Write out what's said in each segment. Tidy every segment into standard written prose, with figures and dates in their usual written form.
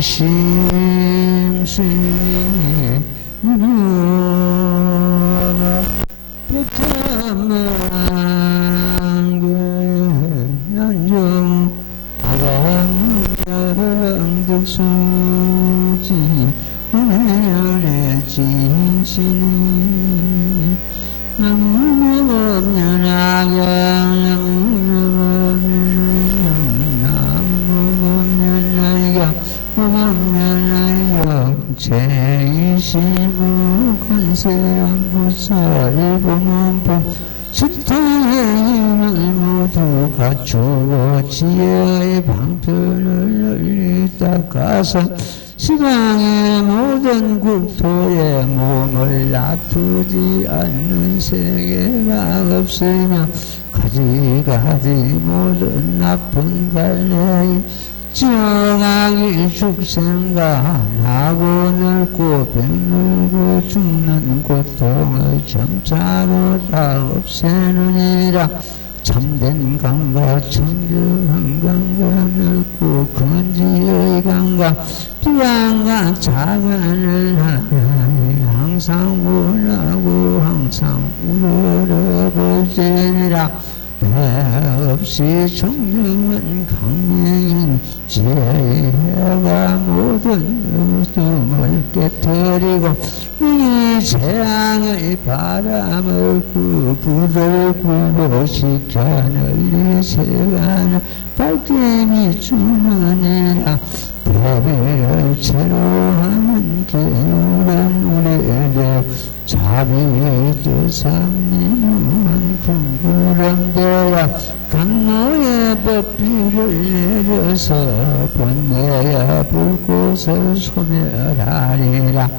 심심 유가 백천만개 난정 아강영득수지 은혜열의 진신이 남무없는 제25 관세음보살 보문품 십타의 힘을 모두 갖추어 지혜의 방편을 닦아서 시방의 모든 국토에 몸을 놔두지 않는 세계가 없으며 가지가지 모든 나쁜 갈래의 정악이 축생과 나고 늙고 병들고 죽는 고통을 점차로 다 없애느니라. 참된 강과 청정한 강과 늙고 건지의 강과 비강과 자간을 하나니 항상 원하고 항상 우러러볼지니라. 배 없이 청정한 강명인 지혜의 해가 모든 어둠을 깨뜨리고 이 재앙의 바람을 불을 굴복시켜 널리 세간을 밝게 주느니라. 대비를 채로 하는 게으른 우리에게 자비의 뜻삼미무한 궁구름되어 강로의 법비를 내려서 번뇌의 불꽃을 소멸하리라.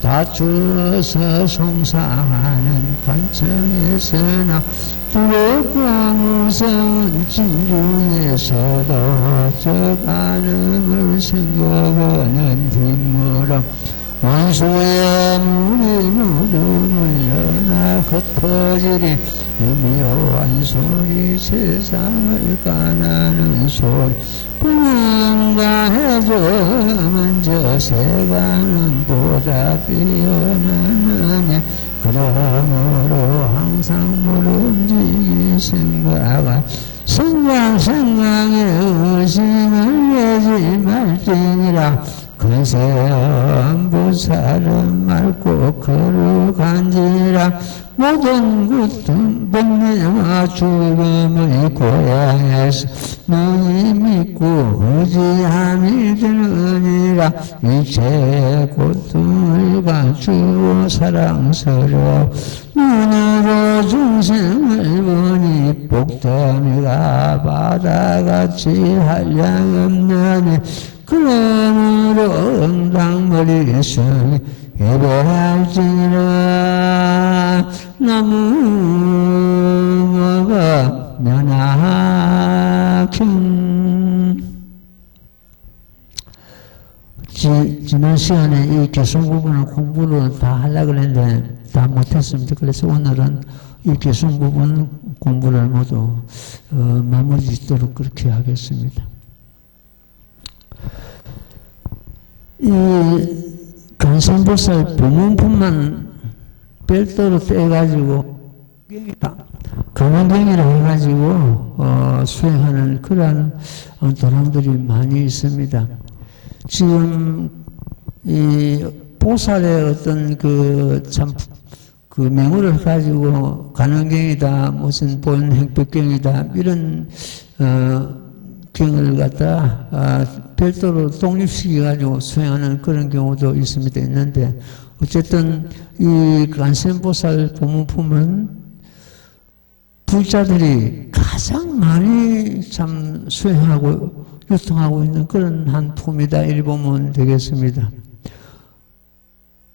다투어서 송사하는 관청에서나 부럽고 무서운 진중에서도 저 가늠을 생각하는 뒷물음 원수의 물이 모두 물려나 흩어지리. 유명한 소리 세상을 가나는 소리 분양가 해줘 먼저 세간은 보다 뛰어나느니. 그러므로 항상 모름지기 생각한 생각에 의심을 내지 말지니라. 근세음보살은 맑고 거룩한지라. 모든 고통 번뇌와 죽음의 고향에서 너희 믿고 의지함이 되느니라. 이切고통을 감추어 사랑스러워 눈으로 중생을 보니 복더미가 바다같이 한량없느니. 그러므로 응당머리에서 예배할지라. 나무가 면하경. 지난 시간에 이 개성 부분을 공부를 다 하려고 했는데 다 못했습니다. 그래서 오늘은 이 개성 부분 공부를 모두 마무리 짓도록 그렇게 하겠습니다. 이 관세음보살 보문품만 별도로 떼가지고 근원경이라 해가지고 수행하는 그러한 도량들이 많이 있습니다. 지금 이 보살의 어떤 그 명호를 가지고 간원경이다 무슨 본행법경이다 이런 경을 갖다 별도로 독립시켜가지고 수행하는 그런 경우도 있는데 어쨌든 이 관세음보살 보문품은 불자들이 가장 많이 참 수행하고 유통하고 있는 그런 한 품이다 이리 보면 되겠습니다.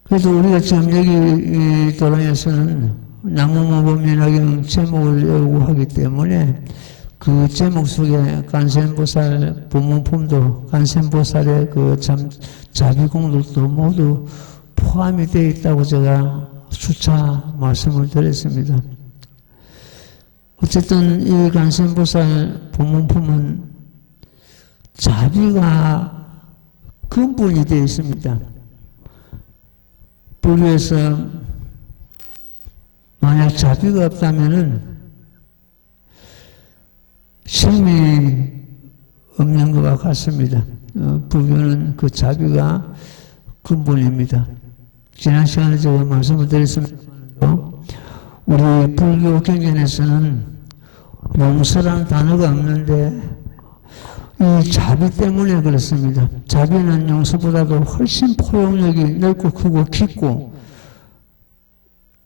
그래서 우리가 지금 여기 도량에서는 나무모범연화경 제목을 외우고 하기 때문에 그 제목 속에 관세음보살 보문품도 관세음보살의 그 참 자비공들도 모두 포함이 되어 있다고 제가 수차 말씀을 드렸습니다. 어쨌든 이 관세음보살 보문품은 자비가 근본이 되어 있습니다. 불교에서 만약 자비가 없다면은 생명이 없는 것과 같습니다. 불교는 그 자비가 근본입니다. 지난 시간에 제가 말씀을 드렸습니다만 우리 불교 경전에서는 용서라는 단어가 없는데 이 자비 때문에 그렇습니다. 자비는 용서보다도 훨씬 포용력이 넓고 크고 깊고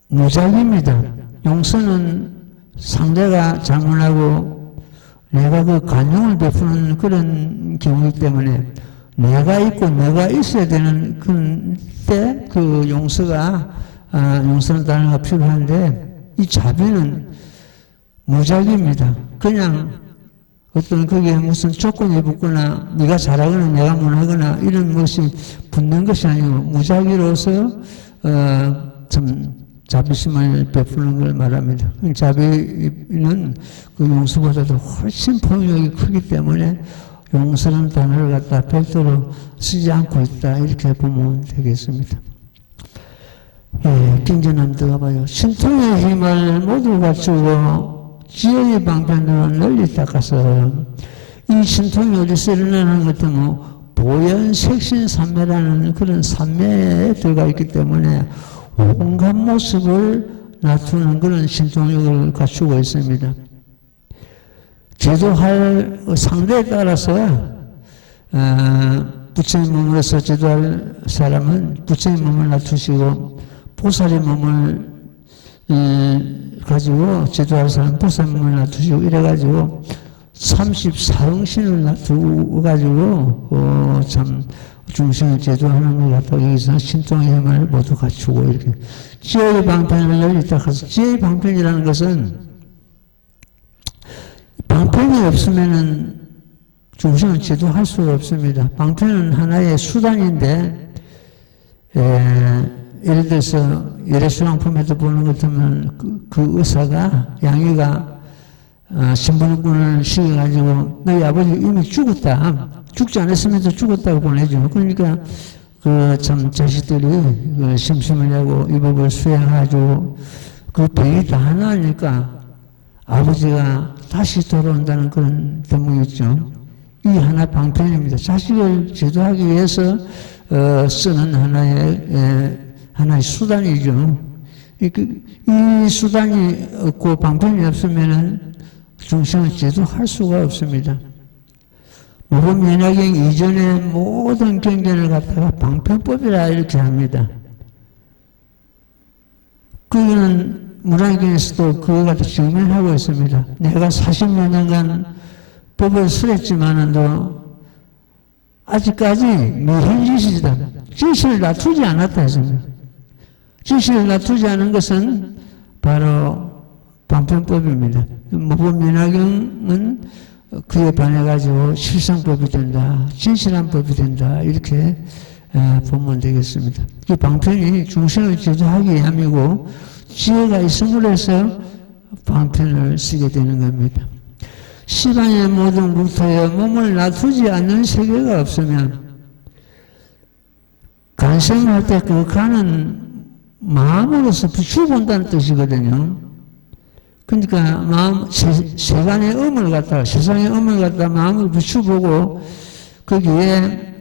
무작입니다. 용서는 상대가 잘못하고 내가 그 관용을 베푸는 그런 경우이기 때문에 내가 있고 내가 있어야 되는 그때 그 용서가 용서는 단어가 필요한데 이 자비는 무작입니다. 그냥 어떤 거기에 무슨 조건이 붙거나 네가 잘하거나 내가 못하거나 이런 것이 붙는 것이 아니고 무작위로서 참 자비심을 베푸는 걸 말합니다. 자비는 그 용서보다도 훨씬 포용력이 크기 때문에 용서라는 단어를 갖다 별도로 쓰지 않고 있다 이렇게 보면 되겠습니다. 예, 경전 한번 들어봐요. 신통의 힘을 모두 갖추고 지혜의 방편으로 널리 닦아서 이 신통이 어디서 일어나는 것도 뭐 보현색신삼매라는 그런 삼매에 들어가 있기 때문에 온갖 모습을 나타내는 그런 신통력을 갖추고 있습니다. 제도할 상대에 따라서 부처의 몸으로서 제도할 사람은 부처의 몸을 낮추시고 보살의 몸을 가지고 제도할 사람은 보살의 몸을 낮추시고 이래가지고 34응신을 낮추어가지고 참 중생을 제도하는 것 같다. 여기서 신통의 힘을 모두 갖추고 이렇게 지혜의 방편을 널리 닦아서 지혜의 방편이라는 것은 방편이 없으면은 중생을 제도할 수가 없습니다. 방편은 하나의 수단인데, 예를 들어서 예래수랑품에도 보는 것 같으면 그 의사가 양이가 신분권을 시켜가지고 너희 아버지 이미 죽었다. 죽지 않았으면서 죽었다고 보내죠. 그러니까 그 참 자식들이 그 심심을 내고 이 법을 수행하고 그 병이 다 나으니까 아버지가 다시 돌아온다는 그런 대목이죠. 이 하나 방편입니다. 자식을 제도하기 위해서 쓰는 하나의 수단이죠. 이 수단이 없고 방편이 없으면 중생을 제도할 수가 없습니다. 모범연화경 이전의 모든 경전을 갖다가 방편법이라 이렇게 합니다. 그거는 문화경에서도 그거 갖다 증명하고 있습니다. 내가 40여 년간 법을 수했지만도 아직까지 미현지시다. 진실을 놔두지 않았다 했습니다. 진실을 놔두지 않은 것은 바로 방편법입니다. 모범연화경은 그에 반해가지고 실상법이 된다. 진실한 법이 된다. 이렇게 보면 되겠습니다. 이 방편이 중생을 제도하기 위함이고 지혜가 있음으로 해서 방편을 쓰게 되는 겁니다. 시방의 모든 국토에 몸을 놔두지 않는 세계가 없으면 간생할 때 그 간은 마음으로서 비추어본다는 뜻이거든요. 그러니까 마음, 세간의 음을 갖다가, 세상의 음을 갖다가 마음을 비추어보고 거기에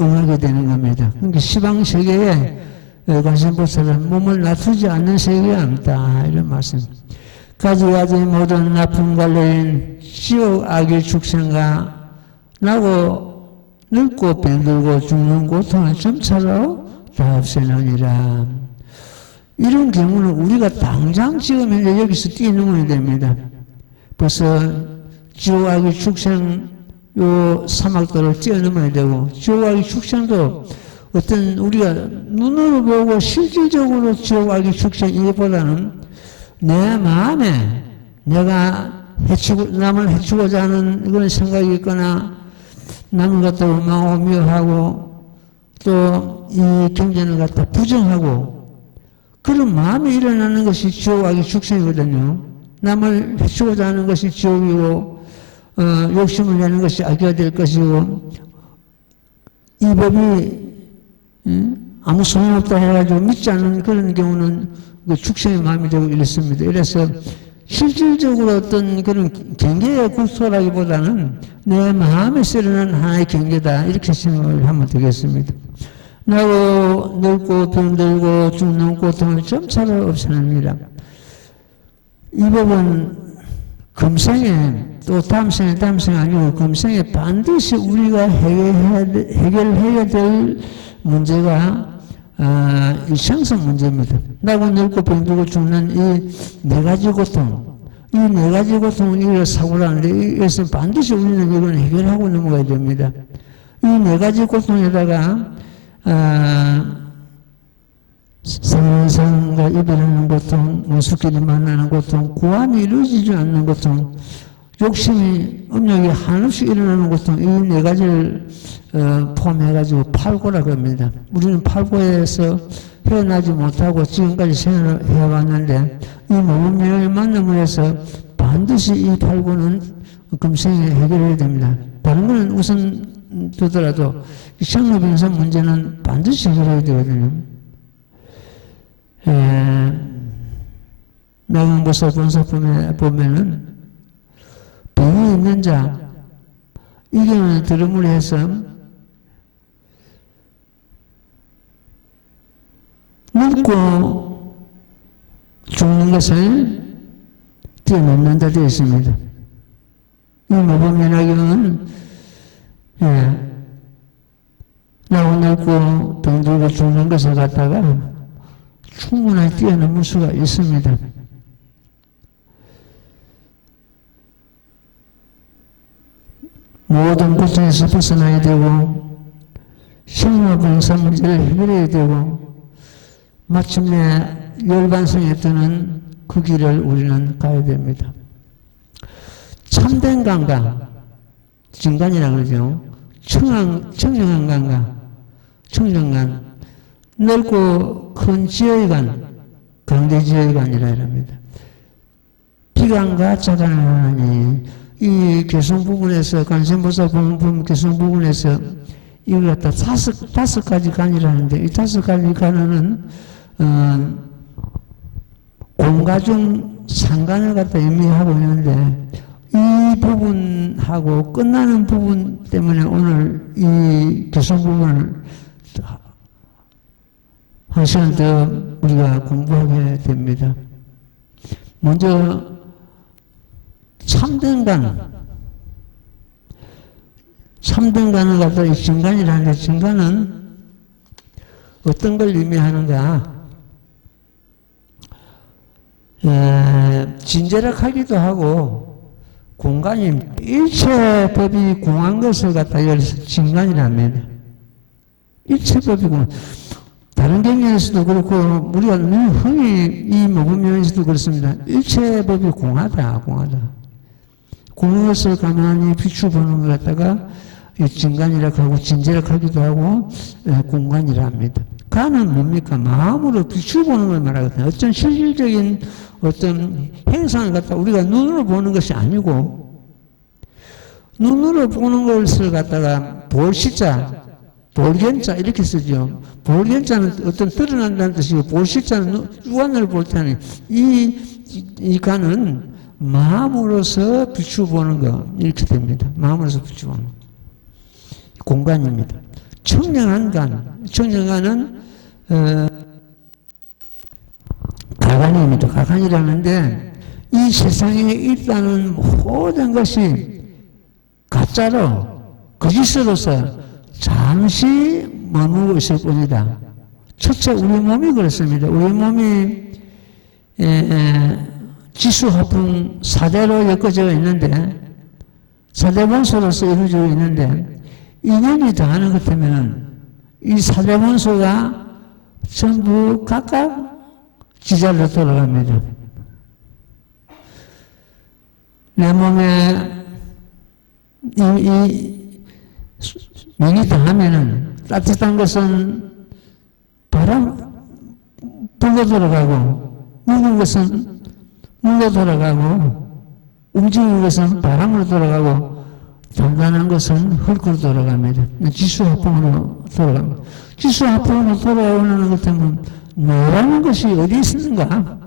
응하게 되는 겁니다. 그러니까 시방 세계에 관세음보살은 몸을 놔두지 않는 세계가 없다. 이런 말씀. 가지가지 모든 나쁜 관로인 지옥 악의 축생과 나고 늙고 병들고 죽는 고통을 점차로 다 없애느니라. 이런 경우는 우리가 당장 지금 현재 여기서 뛰어넘어야 됩니다. 벌써 지옥 악의 축생 요 사막도를 뛰어넘어야 되고 지옥 악의 축생도 어떤 우리가 눈으로 보고 실질적으로 지옥 악의 축생 이것보다는 내 마음에 내가 남을 해치고자 하는 그런 생각이 있거나 남을 갖다 원망하고 미워하고 또 이 경전을 갖다 부정하고 그런 마음이 일어나는 것이 지옥 악의 축생이거든요. 남을 해치고자 하는 것이 지옥이고 욕심을 내는 것이 악이가 될 것이고 이 법이 아무 소용없다 해가지고 믿지 않는 그런 경우는 그 축생의 마음이 되고 이렇습니다. 이래서 실질적으로 어떤 그런 경계의 국토라기보다는 내 마음에서 일어난 하나의 경계다, 이렇게 생각을 하면 되겠습니다. 나고 늙고 병들고 죽는 고통을 점차로 없애냅니다. 이 법은 금생에, 또 다음 생에 아니고 금생에 반드시 우리가 해결해야 될 문제가 일상성 문제입니다. 나고 늙고 병들고 죽는 이 네 가지 고통, 이 네 가지 고통은 이걸 사고라는데, 이것은 반드시 우리는 이건 해결하고 넘어가야 됩니다. 이 네 가지 고통에다가 생사가 이별하는 고통, 원수끼리 만나는 고통, 구함이 이루어지지 않는 고통, 욕심이, 음욕이 한없이 일어나는 고통, 이 네 가지를 포함해가지고 팔고라고 합니다. 우리는 팔고에서 헤어나지 못하고 지금까지 생활을 해왔는데, 이 모든 명의 만남을 해서 반드시 이 팔고는 금생에 해결해야 됩니다. 다른 거는 우선 두더라도 이 생로병사 문제는 반드시 해결해야 되거든요. 명음보살 본사품에 보면은 병이 있는 자, 이 경우는 들음을 해서 늙고 죽는 것을 뛰어넘는다 되어 있습니다. 이 모범연화경은 나고 늙고 병들고 죽는 것을 갖다가 충분히 뛰어넘을 수가 있습니다. 모든 고통에서 벗어나야 되고 생로병사 문제를 해결해야 되고 마침내 열반성에 뜨는 그 길을 우리는 가야 됩니다. 참된 감각, 진간이라고 그러죠. 청정한 감각, 청정간, 넓고 큰 지혜관, 강대지혜관이라 합니다. 비관과 자간을 하니 이 개성 부분에서, 관세음보살 법문 개성 부분에서 이걸 갖다 다섯 가지 간이라는데, 이 다섯 가지 간은 공가중 상간을 갖다 의미하고 있는데, 이 부분하고 끝나는 부분 때문에 오늘 이 개성 부분을 한 시간 더 우리가 공부하게 됩니다. 먼저 참된간을 갖다 이 진간이라는데, 진간은 어떤 걸 의미하는가? 진제락하기도 하고 공간이, 일체 법이 공한 것을 갖다 여기서 진간이랍니다. 일체 법이 공한. 다른 경향에서도 그렇고 우리가 흔히 이 모범명에서도 그렇습니다. 일체 법이 공하다. 공한 것을 가만히 비추보는 것 갖다가 진간이라고 하고 진제락하기도 하고 공간이라 합니다. 간은 뭡니까? 마음으로 비추보는 걸 말하거든요. 어떤 실질적인 어떤 행상을 갖다 우리가 눈으로 보는 것이 아니고, 눈으로 보는 것을 갖다가 볼시자, 볼견자 이렇게 쓰죠. 볼견자는 어떤 드러난다는 뜻이고, 볼시자는 주관을 볼 때는 이 간은 마음으로서 비추보는 거, 이렇게 됩니다. 마음으로서 비추보는 거. 공간입니다. 청량한 간, 청량간은 가관입니다. 가관이라는데, 이 세상에 있다는 모든 것이 가짜로, 거짓으로서 잠시 머물고 있을 뿐이다. 첫째, 우리 몸이 그렇습니다. 우리 몸이 지수화풍 4대로 엮어져 있는데, 4대 원소로서 이루어져 있는데, 인연이 더하는 것 때문에 이 4대 원소가 전부 각각 지자로 돌아갑니다. 내 몸에 명이 더하면은 따뜻한 것은 불로 돌아가고, 묵은 것은 물로 돌아가고, 움직이는 것은 바람으로 돌아가고, 단단한 것은 흙으로 돌아갑니다. 지수화풍으로 돌아갑니다. 지수화풍으로 돌아오는 것 때문에 너라는 것이 어디 있는가?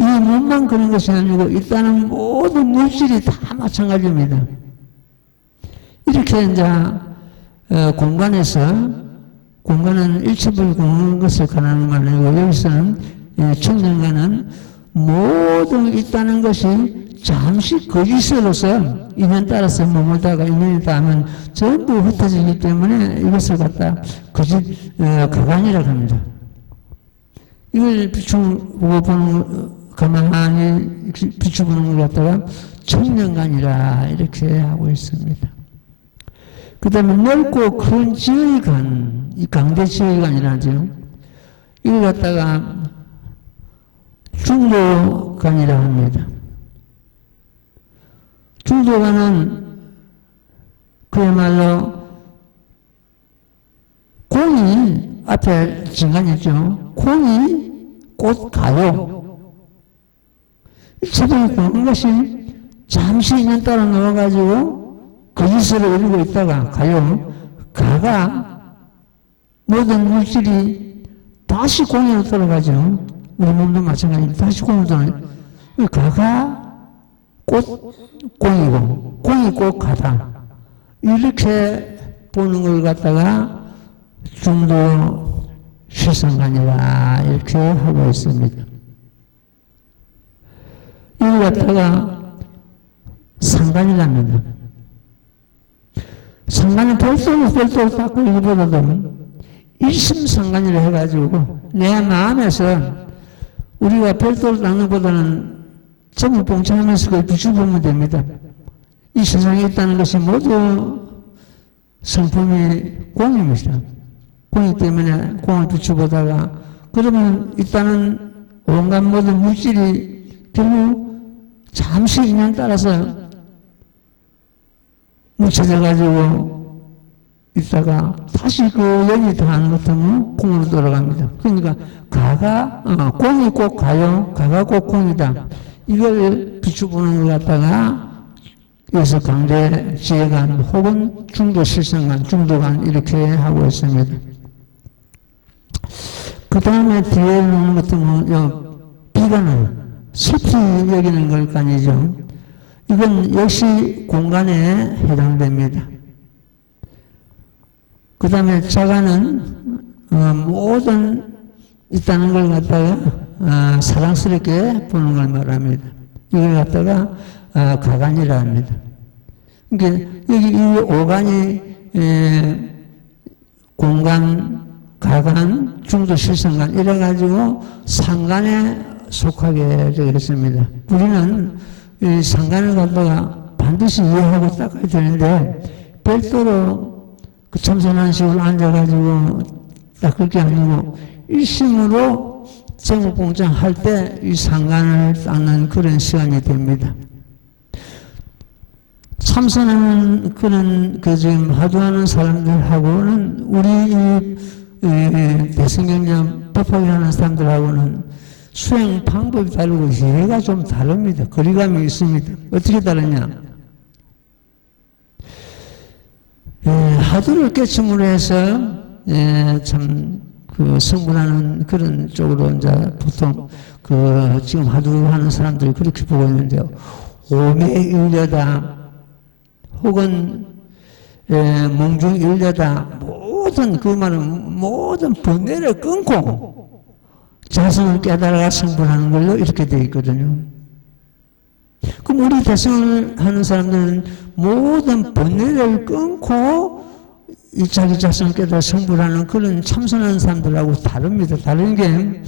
이 몸만 그런 것이 아니고 일단은 모든 물질이 다 마찬가지입니다. 이렇게 이제 공간은 일체불 공한 것을 가르는 말이고 여기서는 천년간은 모든 있다는 것이 잠시 거짓으로서 인연 따라서 머물다가 인연이 닿으면 전부 흩어지기 때문에 이것을 갖다 거짓 가관이라고 합니다. 이걸 비추고 보는 가만히 비추보는 걸 갖다가 천년간이라 이렇게 하고 있습니다. 그 다음에 넓고 큰 지의관, 이 강대 지의관이라죠. 이걸 갖다가 중도관이라고 합니다. 중도관은 그야말로 공이 앞에 진간이죠. 공이 곧 가요. 일체적인 그런 것이 잠시 인연 따라 놓아가지고 거짓으로 이루고 있다가 가요. 가가 모든 물질이 다시 공으로 돌아가죠. 우리 몸도 마찬가지로 다시 공으로 돌아가요. 가가 곧 공이고 공이 곧 가다. 이렇게 보는 걸 갖다가 중도 실상관이라 이렇게 하고 있습니다. 이걸 갖다가 상관이랍니다. 상관은 별도로 닦고 이거보다도 일심상관이라 해가지고 내 마음에서 우리가 별도로 닦는 것보다는 전부 봉착하면서 그걸 비추보면 됩니다. 이 세상에 있다는 것이 모두 성품이 공입니다. 공이기 때문에 공을 비추보다가 그러면 일단은 온갖 모든 물질이 결국 잠시 인연 따라서 뭉쳐져가지고 있다가 다시 그 연이 더하는 것 때문에 공으로 돌아갑니다. 그러니까 공이 꼭 가요. 가가 꼭 공이다. 이걸 비추보는 것 갖다가 여기서 강대 지혜관 혹은 중도 실성관, 중도관 이렇게 하고 있습니다. 그 다음에 뒤에 놓는 것도 비관은 슬피 여기는 걸 아니죠. 이건 역시 공간에 해당됩니다. 그 다음에 자가는 모든 있다는 걸 갖다가 사랑스럽게 보는 걸 말합니다. 이걸 갖다가 가관이라 합니다. 그러니까 여기 이 오간이 공간, 가간, 중도 실성간 이래가지고 상간에 속하게 되어 있습니다. 우리는 이 상간을 갖다가 반드시 이해하고 닦아야 되는데 별도로 그 참선한 식으로 앉아가지고 닦을 게 아니고 일심으로 정법봉장 할 때 이 상간을 닦는 그런 시간이 됩니다. 참선하는 그런 지금 화두하는 사람들하고는 우리 대승경장 법하게 하는 사람들하고는 수행 방법이 다르고 예가 좀 다릅니다. 거리감이 있습니다. 어떻게 다르냐? 화두를 깨침으로 해서 참 그 성불하는 그런 쪽으로 이제 보통 지금 화두하는 사람들이 그렇게 보고 있는데요. 오매일려다 혹은 몽중일려다 모든 그 말은 모든 번뇌를 끊고 자성을 깨달아 성불하는 걸로 이렇게 되어 있거든요. 그럼 우리 대성을 하는 사람들은 모든 번뇌를 끊고 이 자기 자성을 깨달아 성불하는 그런 참선하는 사람들하고 다릅니다. 다른 게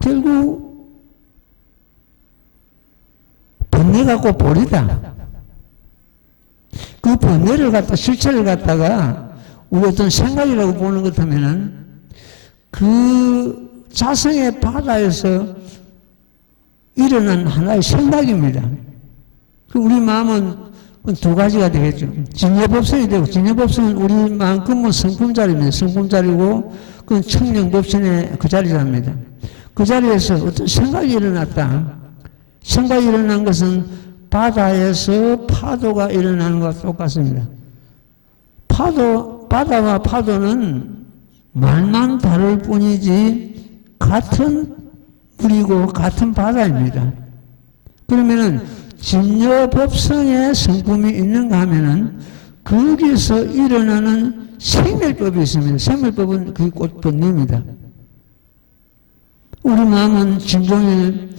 결국 번뇌가 꼭 보리다. 그 번뇌를 갖다 실체를 갖다가 우리 어떤 생각이라고 보는 것 하면은 그 자성의 바다에서 일어난 하나의 생각입니다. 우리 마음은 두 가지가 되겠죠. 진여법선이 되고, 진여법선은 우리만큼은 성품자리입니다. 성품자리고, 그건 청량법선의 그 자리랍니다. 그 자리에서 어떤 생각이 일어났다. 생각이 일어난 것은 바다에서 파도가 일어나는 것과 똑같습니다. 바다와 파도는 말만 다를 뿐이지 같은 물이고 같은 바다입니다. 그러면은 진여법성에 성품이 있는가 하면은 거기서 일어나는 생멸법이 있습니다. 생멸법은 그게 곧 번뇌입니다. 우리 마음은 진종일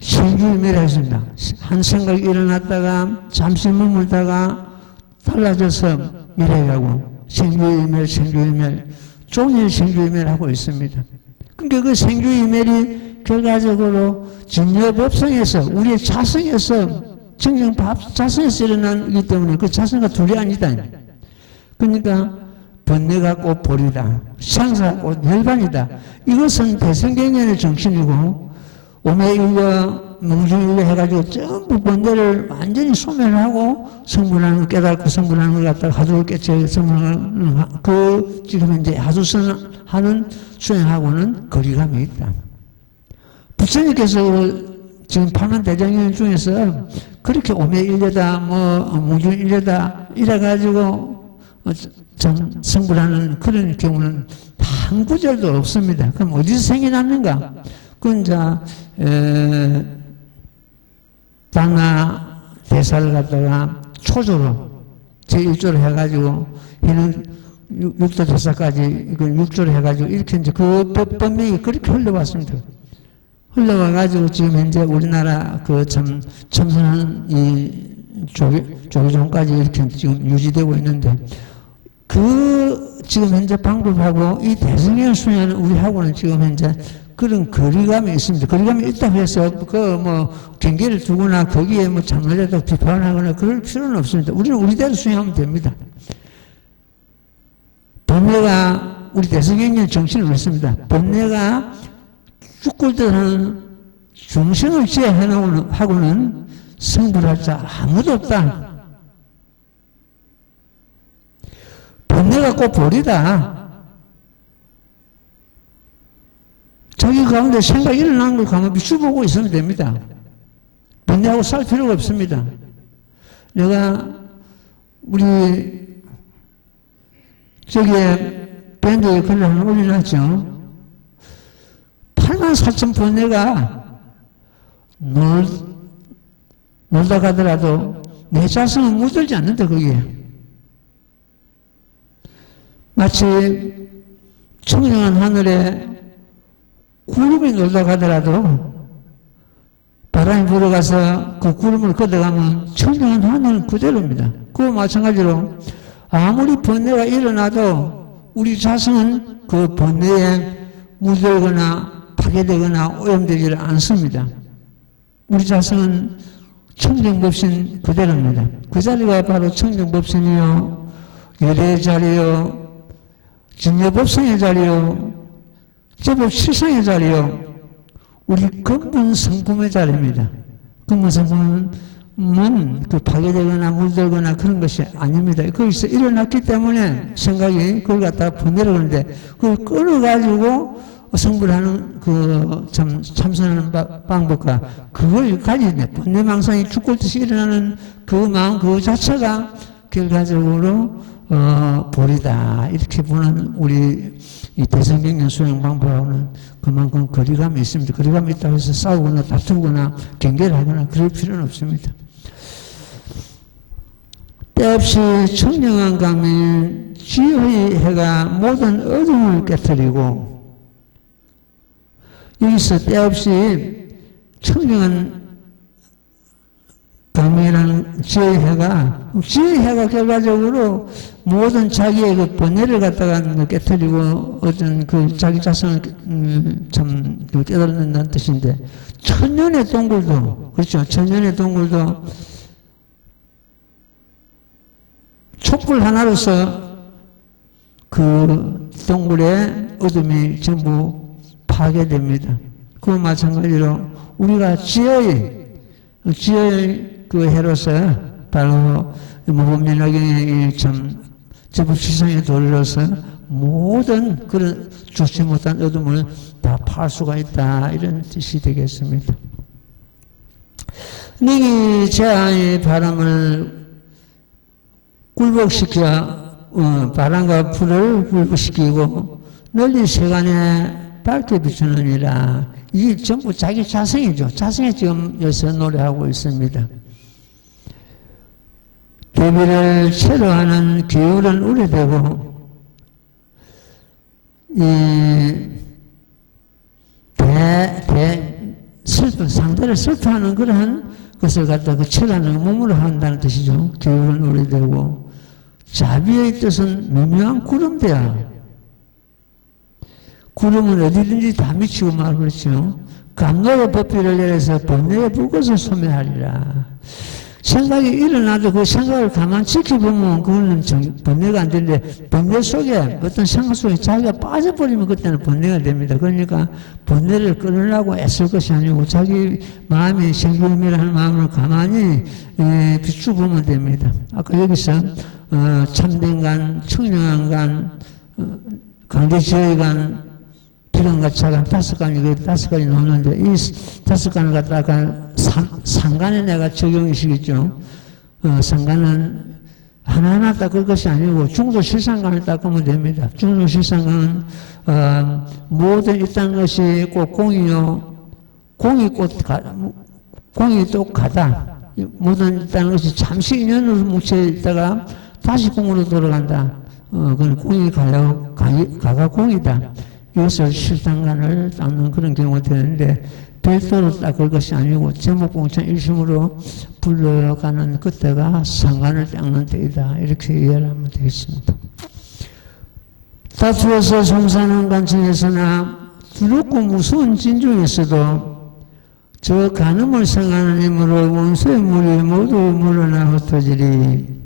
생주임이라 했습니다. 한 생각이 일어났다가 잠시 머물다가 달라져서 미래가고 생주이멸 종일 생주이멸 하고 있습니다. 그러니까 그 생주이멸이 결과적으로 진여법성에서 우리의 자성에서 정령 자성에서 일어나기 때문에 그 자성과 둘이 아니다. 그러니까 번뇌가 곧 볼이다. 상사가 곧 멸반이다. 이것은 대성경련의 정신이고 오매일려 몽중일려 해가지고 전부 번뇌를 완전히 소멸하고 성불하는 걸 깨닫고 성불하는 걸 갖다가 하두를 깨쳐 성불하는 그 지금 이제 하두선하는 수행하고는 거리감이 있다. 부처님께서 지금 8만 대장경 중에서 그렇게 오매일려다 몽중일려다 이래가지고 참 성불하는 그런 경우는 한 구절도 없습니다. 그럼 어디서 생겨났는가? 그건 당나 대사를 갖다가 초조로 제1조로 해가지고 얘는 6조 대사까지 이걸 6조로 해가지고 이렇게 이제 그 법명이 그렇게 흘러왔습니다. 흘러와가지고 지금 현재 우리나라 그 참 참선하는 이 조계종까지 이렇게 지금 유지되고 있는데 그 지금 현재 방법하고 이 대승경 수행하는 우리하고는 지금 현재 그런 거리감이 있습니다. 거리감이 있다고 해서 경계를 두거나 거기에 잘못해도 비판하거나 그럴 필요는 없습니다. 우리는 우리대로 수행하면 됩니다. 번뇌가 우리 대승경의 정신을 그렇습니다. 번뇌가 죽골듯 하는 중생을 제하고는 성불할 자 아무도 없다. 번뇌가 꼭 볼이다. 자기 가운데 생각이 일어나는 걸 가만 비추보고 있으면 됩니다. 번뇌하고 살 필요가 없습니다. 내가 우리 저기에 밴드에 글을 하나 올려놨죠. 84,000 번뇌가 놀다 가더라도 내 자성은 묻들지 않는다 거기에. 마치 청정한 하늘에 구름이 놀다 가더라도 바람이 불어가서 그 구름을 걷어가면 청정한 하늘은 그대로입니다. 그와 마찬가지로 아무리 번뇌가 일어나도 우리 자성은 그 번뇌에 묻들거나 파괴되거나 오염되지를 않습니다. 우리 자성은 청정법신 그대로입니다. 그 자리가 바로 청정법신이요, 열의 자리요, 진여법성의 자리요, 제법 실상의 자리요, 우리 근본 성품의 자리입니다. 근본 성품은 그 파괴되거나 물들거나 그런 것이 아닙니다. 거기서 일어났기 때문에 생각이 그걸 갖다가 번뇌를 하는데 그걸 끊어가지고 성불하는 그 참선하는 방법과 그걸 가지네. 번뇌망상이 죽골듯이 일어나는 그 마음 그 자체가 결과적으로 볼이다. 이렇게 보는 우리 이 대성경련 수행 방법하고는 그만큼 거리감이 있습니다. 거리감이 있다고 해서 싸우거나 다투거나 경계를 하거나 그럴 필요는 없습니다. 때없이 청정한 강민 지혜의 해가 모든 어둠을 깨뜨리고 여기서 때없이 청정한 강명이라는 지혜의 해가 결과적으로 모든 자기의 그 번뇌를 갖다가 깨뜨리고 어떤 그 자기 자성을 참 깨달는다는 뜻인데 천년의 동굴도 그렇죠. 천년의 동굴도 촛불 하나로서 그 동굴의 어둠이 전부 파괴됩니다. 그와 마찬가지로 우리가 지혜의 그 해로서 바로 무법민학의 참 제법시상의 도리로서 모든 그런 좋지 못한 어둠을 다 팔 수가 있다 이런 뜻이 되겠습니다. 능히 제아의 바람을 굴복시켜 바람과 불을 굴복시키고 널리 세간에 밝게 비추느니라. 이게 전부 자기 자성이죠. 자성이 지금 여기서 노래하고 있습니다. 대비를 체로하는 기울은 우려되고 상대를 슬퍼하는 그러한 것을 갖다 그 체라는 몸으로 한다는 뜻이죠. 기울은 우려되고 자비의 뜻은 미묘한 구름대야. 구름은 어디든지 다 미치고 말 그렇죠. 감로의 법비를 내려서 번뇌의 불꽃을 소멸하리라. 생각이 일어나도 그 생각을 가만 지켜보면 그거는 번뇌가 안 되는데 번뇌 속에 어떤 생각 속에 자기가 빠져버리면 그때는 번뇌가 됩니다. 그러니까 번뇌를 끊으려고 애쓸 것이 아니고 자기 마음이 생명이라는 마음을 가만히 비추보면 됩니다. 아까 여기서 참된간, 청량한 간, 강대지혜간, 기름과 차간 5간이, 5간이 나오는데, 이 5간을 갖다가 상간에 내가 적용이시겠죠. 상간은 하나하나 닦을 것이 아니고, 중도실상간을 닦으면 됩니다. 중도실상간은, 모든 있다는 것이 꼭 공이요. 공이 똑같다. 모든 있다는 것이 잠시 인연으로 뭉쳐있다가 다시 공으로 돌아간다. 그건 공이 가가 공이다. 이것을 실상간을 닦는 그런 경우가 되는데 별도로 닦을 것이 아니고 제목공천 일심으로 불러가는 그때가 상간을 닦는 때이다. 이렇게 이해를 하면 되겠습니다. 다투어서 송사하는 관청에서나 두렵고 무서운 진중에서도 저 간음을 생하는 힘으로 원수의 물이 모두 물러나 흩어지리.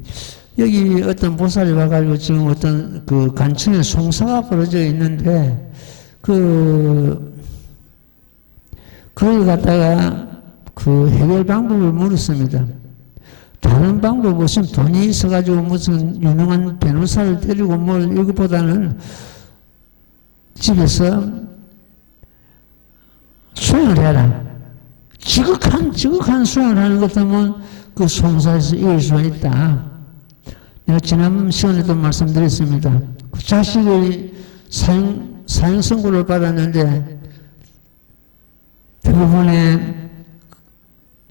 여기 어떤 보살이 와가지고 지금 어떤 그 간청에 송사가 벌어져 있는데 그걸 갖다가 그 해결 방법을 물었습니다. 다른 방법 없으면 돈이 있어가지고 무슨 유능한 변호사를 데리고 뭘 이것보다는 집에서 수행을 해라. 지극한 수행을 하는 것 때문에 그 송사에서 이길 수가 있다. 내가 지난 시간에도 말씀드렸습니다. 그 자식의 사형 선고를 받았는데 대부분의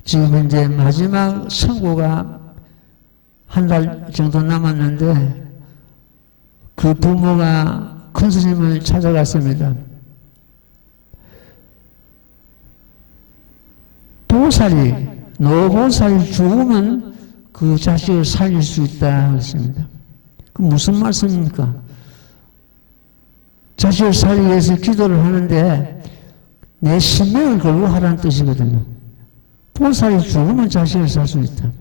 지금 이제 마지막 선고가 한 달 정도 남았는데 그 부모가 큰 스님을 찾아갔습니다. 노보살이 죽으면 그 자식을 살릴 수 있다 했습니다. 그 무슨 말씀입니까? 자식을 살리기 위해서 기도를 하는데 내 신명을 걸고 하라는 뜻이거든요. 보살이 죽으면 자식을 살 수 있다.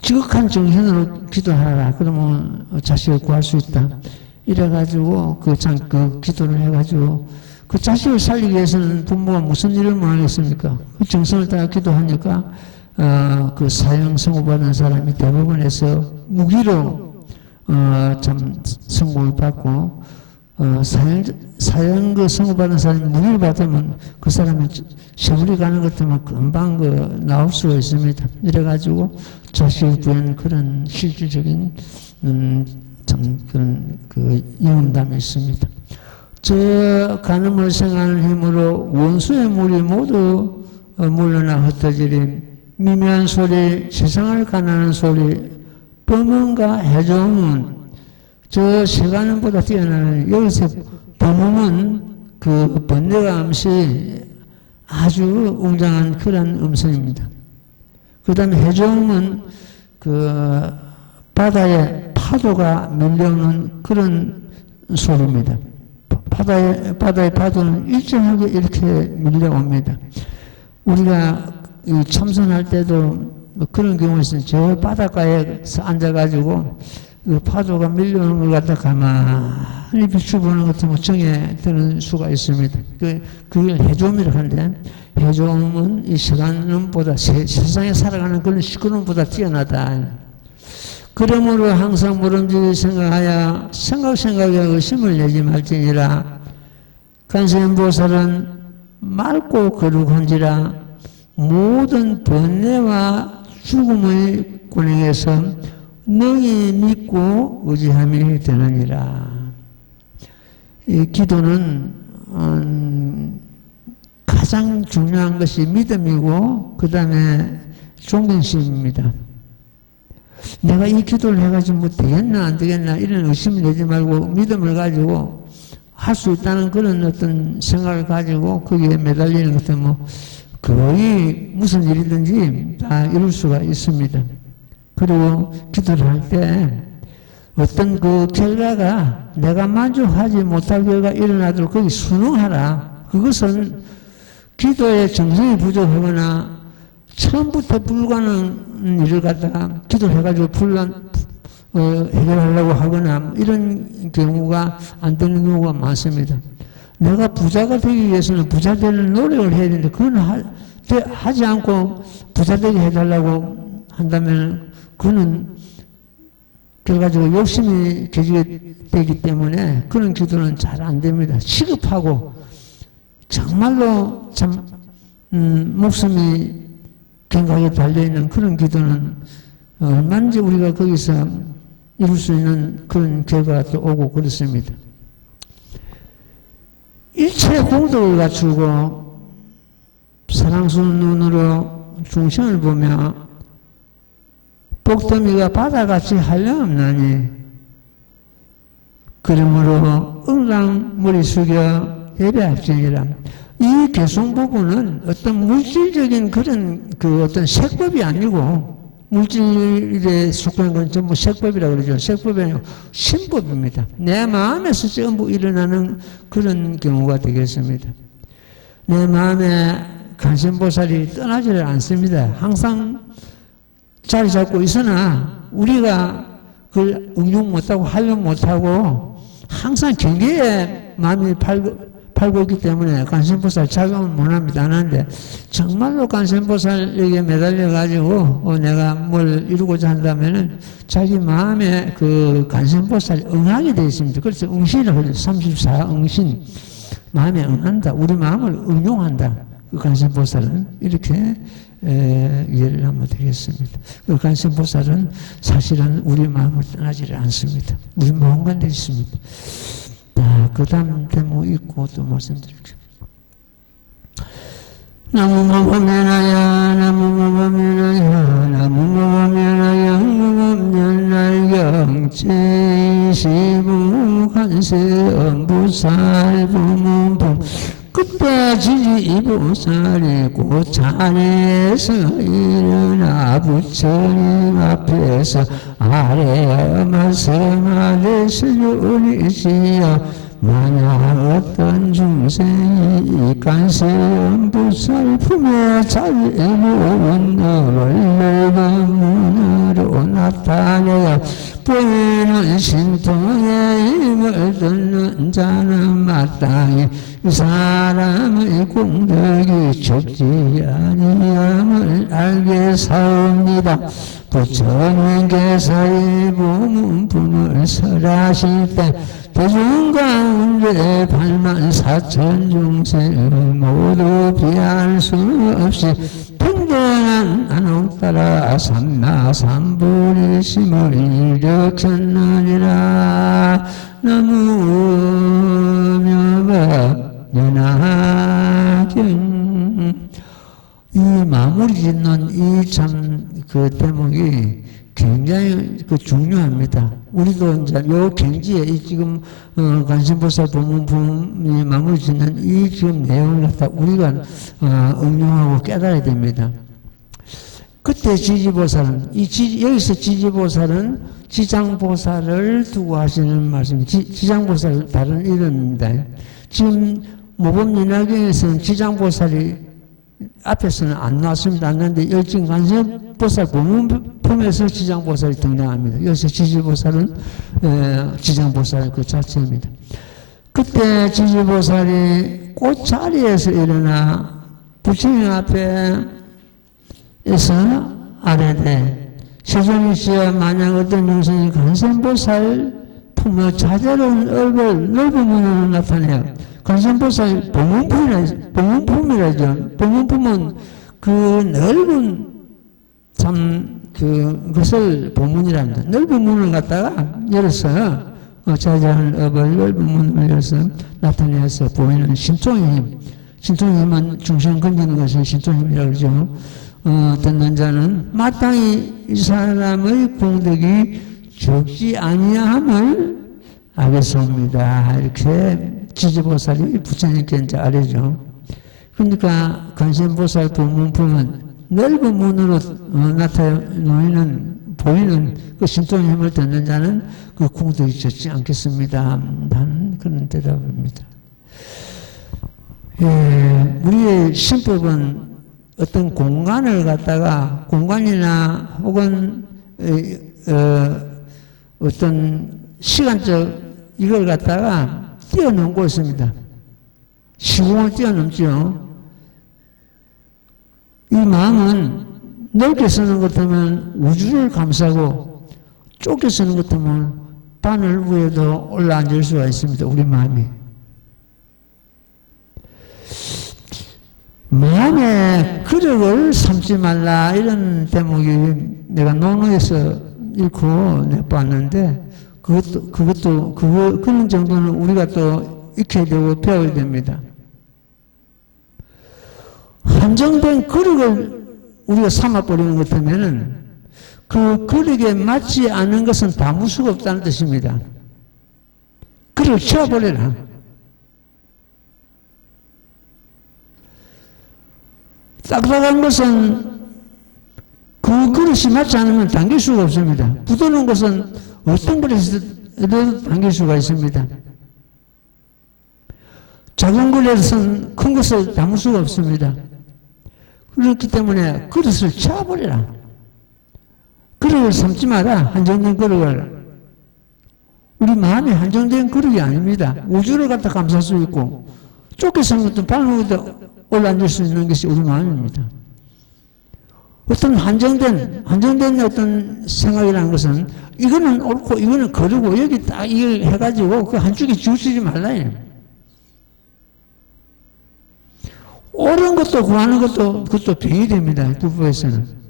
지극한 정신으로 기도하라. 그러면 자식을 구할 수 있다. 이래가지고 그 기도를 해가지고 그 자식을 살리기 위해서는 부모가 무슨 일을 못 하겠습니까? 그 정성을 다해 기도하니까 그 사형 선고받은 사람이 대법원에서 무기로 참 선고를 받고 사형 그 선고받은 사람이 무기를 받으면 그 사람이 세월이 가는 것 때문에 금방 나올 수가 있습니다. 이래가지고 자식을 구한 그런 실질적인 참 그런 영험담이 있습니다. 저 간음을 생하는 힘으로 원수의 물이 모두 물러나 흩어지리. 미묘한 소리, 세상을 가난한 소리, 범음과 해종은 저 세간음보다 뛰어나는 여기서 범음은 그 번뇌가 음시 아주 웅장한 그런 음성입니다. 그 다음에 해종은 그 바다에 파도가 밀려오는 그런 소리입니다. 바다의 파도는 일정하게 이렇게 밀려옵니다. 우리가 이 참선할 때도 뭐 그런 경우 있어요. 저 바닷가에서 앉아가지고 그 파도가 밀려오는 걸 갖다 가만히 비추보는 것 같으면 정에 드는 수가 있습니다. 그걸 해조음이라고 하는데 해조음은 이 시간음보다 세상에 살아가는 그런 시간음보다 뛰어나다. 그러므로 항상 모름지기 생각하여 생각에 의심을 내지 말지니라. 간세음보살은 맑고 거룩한지라 모든 번뇌와 죽음의 권행에서 너희 믿고 의지함이 되느니라. 이 기도는 가장 중요한 것이 믿음이고 그 다음에 존경심입니다. 내가 이 기도를 해가지고 뭐 되겠나 안 되겠나 이런 의심을 내지 말고 믿음을 가지고 할 수 있다는 그런 어떤 생각을 가지고 거기에 매달리는 것은 뭐 거의 무슨 일이든지 다 이룰 수가 있습니다. 그리고 기도를 할 때 어떤 그 결과가 내가 만족하지 못할 결과가 일어나도록 거기 순응하라. 그것은 기도에 정성이 부족하거나 처음부터 불가능한 일을 갖다가 기도를 해가지고 해결하려고 하거나 이런 경우가 안 되는 경우가 많습니다. 내가 부자가 되기 위해서는 부자 되는 노력을 해야 되는데 그건 하지 않고 부자 되게 해달라고 한다면 그는 결과적으로 욕심이 계지게 되기 때문에 그런 기도는 잘 안 됩니다. 시급하고 정말로 참 목숨이 경각에 달려있는 그런 기도는 얼마든지 우리가 거기서 이룰 수 있는 그런 결과가 또 오고 그렇습니다. 일체 공덕을 갖추고 사랑스러운 눈으로 중생을 보며 복더미가 바다같이 한량없나니 그러므로 응당 머리 숙여 예배할지니라. 이 개성 부분은 어떤 물질적인 그런 그 어떤 색법이 아니고 물질에 속한 건 전부 색법이라고 그러죠. 색법이 아니고 신법입니다. 내 마음에서 전부 일어나는 그런 경우가 되겠습니다. 내 마음에 관세음보살이 떠나지를 않습니다. 항상 자리 잡고 있으나 우리가 그걸 응용 못하고 활용 못하고 항상 경계에 마음이 팔고 있기 때문에 관세음보살 작용을 못합니다. 안 하는데 정말로 관세음보살에게 매달려가지고 내가 뭘 이루고자 한다면은 자기 마음에 그 관세음보살이 응하게 되어 있습니다. 그래서 응신이라고 하죠. 34 응신. 마음에 응한다. 우리 마음을 응용한다. 그 관세음보살은 이렇게 이해를 하면 되겠습니다. 그 관세음보살은 사실은 우리 마음을 떠나지를 않습니다. 우리 마음과 내 있습니다. 그 다음 대목 읽고 또 말씀드릴게요. 나무마법면하여 나무마법면하여 나무마법면하여 나무마법면하여 관세음보살 부문품 끝까지 이 보살이 고찬에서 일어나 부처님 앞에서 아래 말씀하래서 요리시여 만약 어떤 중생이 이 관세음보살 품에 자리에 모은 너를 넓은 문으로 나타내어 보이는 신통에 힘을 듣는 자는 마땅히 이 사람의 공덕이 적지 아니함을 알게 사옵니다. 부처님께서 이 부문품을 설하실 때 대중 가운데 84,000 중생을 모두 비할 수 없이 평등한 안옥 따라 삼마삼불이심을 일으켰느니라. 나무묘법연하경. 이 마무리 짓는 이 참 그 대목이 굉장히 중요합니다. 우리도 이제 요 경지에 이 지금 관세음보살 법문품이 마무리 짓는 이 지금 내용을 갖다 우리가 응용하고 깨달아야 됩니다. 그때 지지보살은 여기서 지지보살은 지장보살을 두고 하시는 말씀. 지장보살 다른 이름입니다. 지금 모범연화경에서는 지장보살이 앞에서는 안 나왔습니다. 안 나왔는데 열진 관세음보살 법문품에서 지장보살이 등장합니다. 여기서 지지보살은 지장보살 그 자체입니다. 그때 지지보살이 꽃자리에서 일어나 부처님 앞에서 아뢰되 세존이시여 만약 어떤 영생이 관세음보살 품에 자제로운 얼굴 넓은 문으로 나타내요. 관세음보살 법문품이라죠. 법문품은 그 넓은 그것을 본문이랍니다. 넓은 문을 갖다가 열어서 자자한 업을 넓은 문을 열어서 나타내서 보이는 신통의 힘. 신통의 힘은 중심 건지는 것을 신통의 힘이라고 그러죠. 듣는 자는 마땅히 이 사람의 공덕이 적지 아니함을 알겠습니다. 이렇게 지지보살이 부처님께 이제 알려줘. 그러니까 관세음보살 본문품은 넓은 문으로 나타나는 보이는 그 신통의 힘을 듣는 자는 그 공덕이 적지 않겠습니다. 하는 그런 대답입니다. 예, 우리의 신법은 어떤 공간을 갖다가 공간이나 혹은 어떤 시간적 이걸 갖다가 뛰어넘고 있습니다. 시공을 뛰어넘죠. 이 마음은 넓게 쓰는 것 같으면 우주를 감싸고 좁게 쓰는 것 같으면 바늘 위에도 올라앉을 수가 있습니다. 우리 마음이. 마음의 그릇을 삼지 말라 이런 대목이 내가 논어에서 읽고 내봤는데 그런 정도는 우리가 또 익혀야 되고 배워야 됩니다. 한정된 그릇을 우리가 삼아버리는 것 같으면은 그 그릇에 맞지 않은 것은 담을 수가 없다는 뜻입니다. 그릇을 치워버려라. 딱딱한 것은 그 그릇이 맞지 않으면 당길 수가 없습니다. 부드러운 것은 어떤 그릇에도 당길 수가 있습니다. 작은 그릇은 큰 것을 담을 수가 없습니다. 그렇기 때문에 그릇을 치워버려라. 그릇을 삼지 마라. 한정된 그릇을. 우리 마음이 한정된 그릇이 아닙니다. 우주를 갖다 감쌀 수 있고 좁게 쓰는 것도 바늘에도 올라앉을 수 있는 것이 우리 마음입니다. 어떤 한정된 어떤 생각이라는 것은 이거는 옳고 이거는 거르고 여기 딱 이걸 해가지고 그 한쪽에 지우치지 말라요. 옳은 것도 구하는 것도 그것도 병이 됩니다. 두부에서는.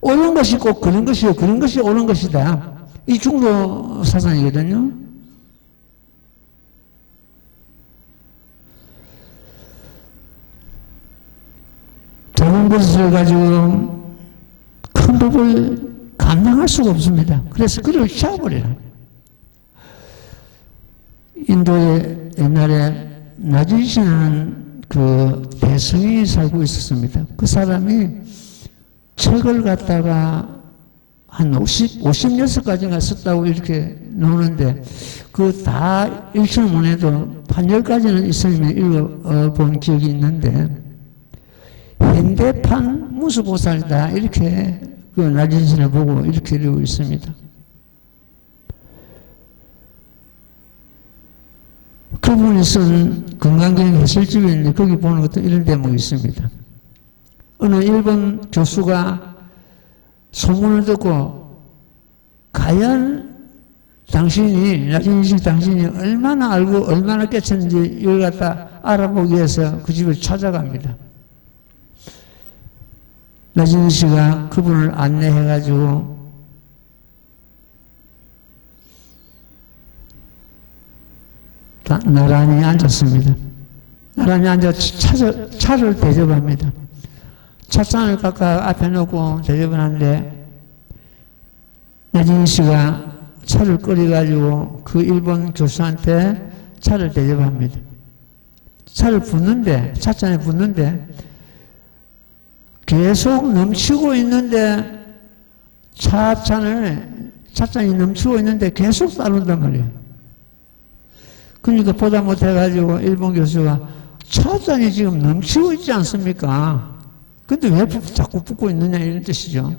옳은 것이 꼭 그런 것이요. 그런 것이 옳은 것이다. 이 중도 사상이거든요. 작은 것을 가지고 큰 법을 감당할 수가 없습니다. 그래서 그를 치워버려라. 인도에 옛날에 나지신하는 그 대성이 살고 있었습니다. 그 사람이 책을 갖다가 한 56가지가 썼다고 이렇게 나오는데 그 다 읽지는 못해도 한 10가지는 있으면 읽어본 기억이 있는데 현대판 무수보살이다 이렇게 그 나진신을 보고 이렇게 읽고 있습니다. 그분이 쓴 건강경 해설집이 있는데 거기 보는 것도 이런 대목이 있습니다. 어느 일본 교수가 소문을 듣고 과연 당신이 나진신 당신이 얼마나 알고 얼마나 깨쳤는지 이걸 갖다 알아보기 위해서 그 집을 찾아갑니다. 나진신 씨가 그분을 안내해가지고 나란히 앉았습니다. 나란히 앉아서 차를 대접합니다. 찻잔을 깎아 앞에 놓고 대접을 하는데 나진신 씨가 차를 끓여가지고 그 일본 교수한테 차를 대접합니다. 차를 붓는데 찻잔에 붓는데 계속 넘치고 있는데 찻잔이 넘치고 있는데 계속 따른단 말이에요. 그러니까 보다 못해가지고 일본 교수가 찻잔이 지금 넘치고 있지 않습니까? 근데 왜 자꾸 붓고 있느냐 이런 뜻이죠.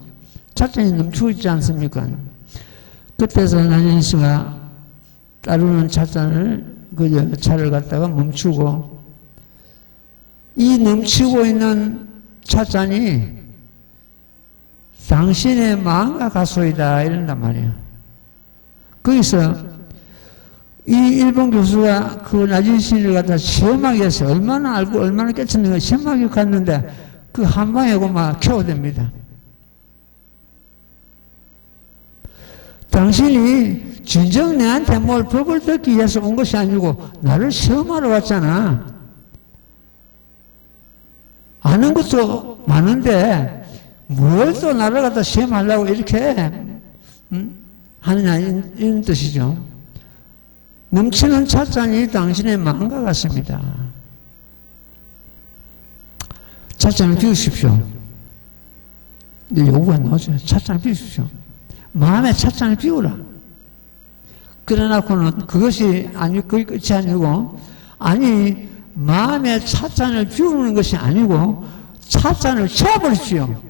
찻잔이 넘치고 있지 않습니까? 그때서 나진신 씨가 따르는 찻잔을 그 차를 갖다가 멈추고 이 넘치고 있는 찻잔이 당신의 마음과 가소이다 이런단 말이에요. 거기서 이 일본 교수가 그 나진신을 갖다 시험하기 위해서 얼마나 알고 얼마나 깨쳤는가 시험하기 갔는데 그 한 방에 막 KO됩니다. 당신이 진정 내한테 뭘 법을 듣기 위해서 온 것이 아니고 나를 시험하러 왔잖아. 아는 것도 많은데 뭘 또 나를 갖다 시험하려고 이렇게 하느냐 이런 뜻이죠. 넘치는 찻잔이 당신의 마음과 같습니다. 찻잔을 비우십시오. 근데 요구가 나오죠. 찻잔을 비우십시오. 마음의 찻잔을 비우라. 그래놓고는 그것이 그게 끝이 아니고, 아니, 마음의 찻잔을 비우는 것이 아니고, 찻잔을 채워버리십시오.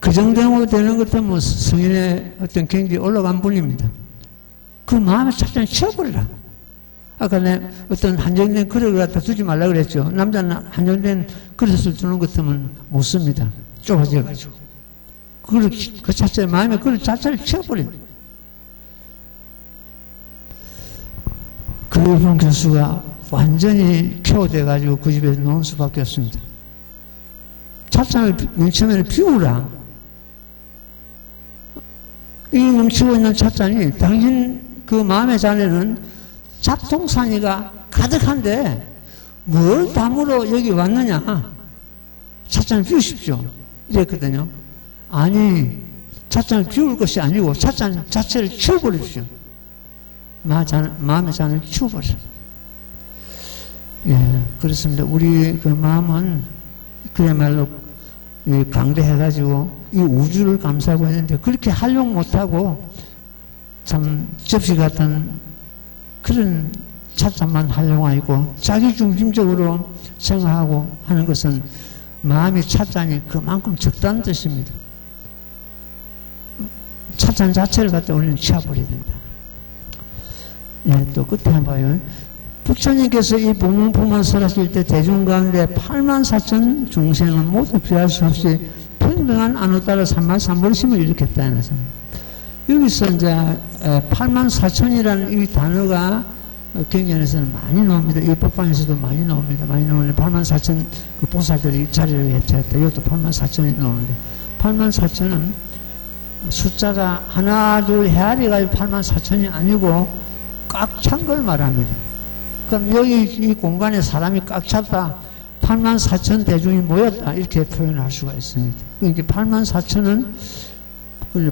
그 정도 되는 것 때문에 성인의 어떤 경지에 올라간 분입니다. 그 마음의 찻잔을 채워버리라. 아까 내 어떤 한정된 그릇을 갖다 두지 말라 그랬죠. 남자는 한정된 그릇을 두는 것 때문에 못 씁니다. 좁아져가지고. 그 자체, 마음의 그릇 자체를 채워버립니다. 그런 교수가 완전히 KO돼가지고 그 집에 놓을 수밖에 없습니다. 찻잔을 맨 처음에는 비우라. 이 넘치고 있는 찻잔이 당신 그 마음의 잔에는 잡동사니가 가득한데 뭘 담으러 여기 왔느냐? 찻잔을 비우십시오. 이랬거든요. 아니, 찻잔을 비울 것이 아니고 찻잔 자체를 치워버리십시오. 마음의 잔을 치워버리라. 예, 그렇습니다. 우리 그 마음은 그야말로 강대해가지고 이 우주를 감싸고 있는데 그렇게 활용 못하고 참 접시 같은 그런 찻잔만 활용하고 자기 중심적으로 생각하고 하는 것은 마음의 찻잔이 그만큼 적다는 뜻입니다. 찻잔 자체를 갖다 우리는 치워버려야 된다. 예, 또 끝에 한번 봐요. 부처님께서 이 복문품을 설하실 때 대중 가운데 84,000 중생은 모두 비할 수 없이 평등한 안호 따라 삼만삼벌심을 일으켰다. 여기서 이제 84,000이라는 이 단어가 경전에서는 많이 나옵니다. 이 법방에서도 많이 나옵니다. 많이 나오는데 84,000 그 보살들이 자리를 해체했다. 이것도 84,000이 나오는데 84,000은 숫자가 하나 둘 헤아리가 84,000이 아니고 꽉 찬 걸 말합니다. 그럼 여기 이 공간에 사람이 꽉 찼다. 84,000 대중이 모였다. 이렇게 표현할 수가 있습니다. 그러니까 84,000은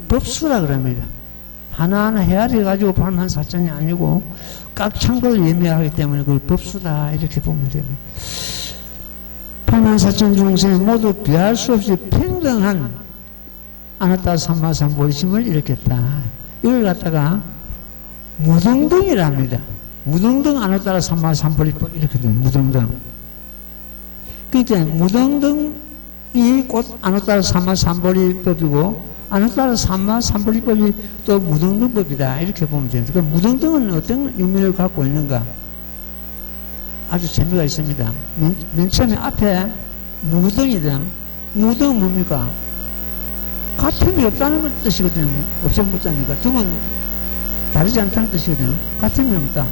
법수라 그럽니다. 하나하나 헤아려 가지고 84,000이 아니고 꽉 찬 걸 의미하기 때문에 그걸 법수다. 이렇게 보면 됩니다. 84,000 중생 모두 비할 수 없이 평등한 아나타 삼마삼보이심을 일으켰다. 이걸 갖다가 무등등이랍니다. 무등등 아나따라 삼마삼보리법 이렇게 돼요. 무등등. 그러니까 무등등이 곧 아나따라 삼마삼보리법이고 아나따라 삼마삼보리법이 또 무등등법이다. 이렇게 보면 됩니다. 그럼 무등등은 어떤 의미를 갖고 있는가? 아주 재미가 있습니다. 맨 처음에 앞에 무등이다. 무등은 뭡니까? 같음이 없다는 걸 뜻이거든요. 없어 묻자니까. 등은 다르지 않다는 뜻이거든요. 같음이 없다.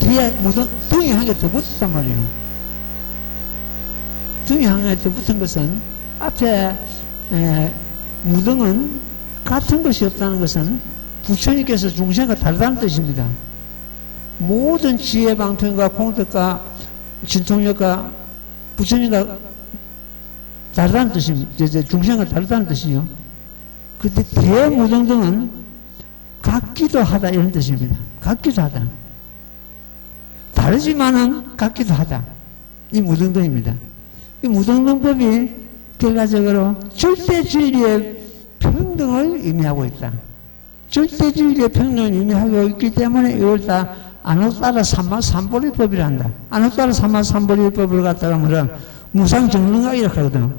뒤에 무등, 등이 한 개 더 붙었단 말이에요. 등이 한 개 더 붙은 것은 앞에 무등은 같은 것이 없다는 것은 부처님께서 중생과 다르다는 뜻입니다. 모든 지혜방편과 공덕과 진통력과 부처님과 다르다는 뜻입니다. 중생과 다르다는 뜻이요. 그런데 뒤에 무등등은 같기도 하다 이런 뜻입니다. 같기도 하다. 다르지만은 같기도 하다. 이 무등등입니다. 이 무등등법이 결과적으로 절대진리의 평등을 의미하고 있다. 절대진리의 평등을 의미하고 있기 때문에 이걸 다 아노따라 삼마삼보리법이라 한다. 아노따라 삼마삼보리법을 갖다가 뭐라 무상정등가 이렇게 하거든.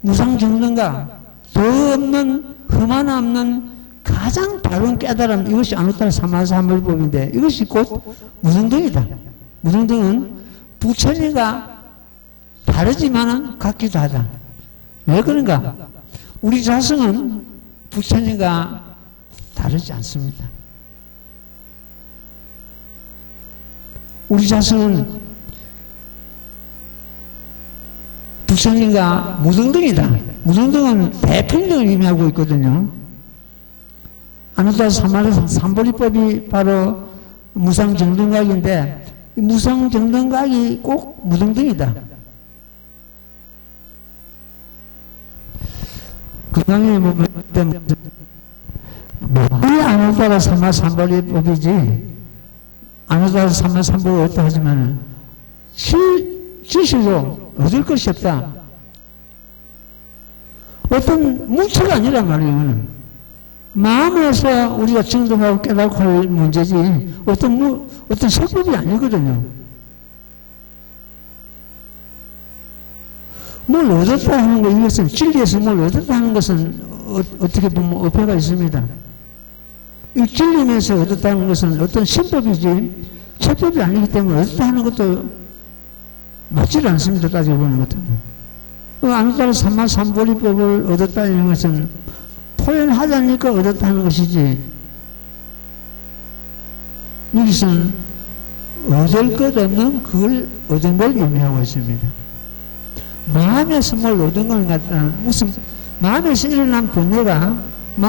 무상정등가 더 없는 흠 하나 없는 가장 바른 깨달음 이것이 아노따라 삼마삼보리법인데 이것이 곧 무등등이다. 무등등은 부처님과 다르지만은 같기도 하다. 왜 그런가? 우리 자성은 부처님과 다르지 않습니다. 우리 자성은 부처님과 무등등이다. 무등등은 대평등을 의미하고 있거든요. 아누타 사마르 삼보리법이 바로 무상정등각인데 무상정등각이 꼭 무등등이다. 그 강에 보면 이 아누타라 사마 삼보리법이지 아누타라 사마 삼보리 어떠 하지만 지식으로 얻을 것이 없다. 어떤 물체가 아니란 말이에요. 마음에서 우리가 정동하고 깨닫고 할 문제지 어떤 설법이 아니거든요. 뭘 얻었다 하는 거, 이것은 진리에서 뭘 얻었다 하는 것은 어떻게 보면 어폐가 있습니다. 이 진리면서 얻었다는 것은 어떤 신법이지 철법이 아니기 때문에 얻었다 하는 것도 맞지 않습니다. 따지고 보는 것은. 아누타라 삼마 삼보리법을 얻었다는 것은 토연하자니까 얻었다는 것이지 여기서는 얻을 것 없는 그걸 얻은 걸 의미하고 있습니다. 마음에서 뭘 얻은 걸 갖다 무슨 마음에서 일어난 번뇌가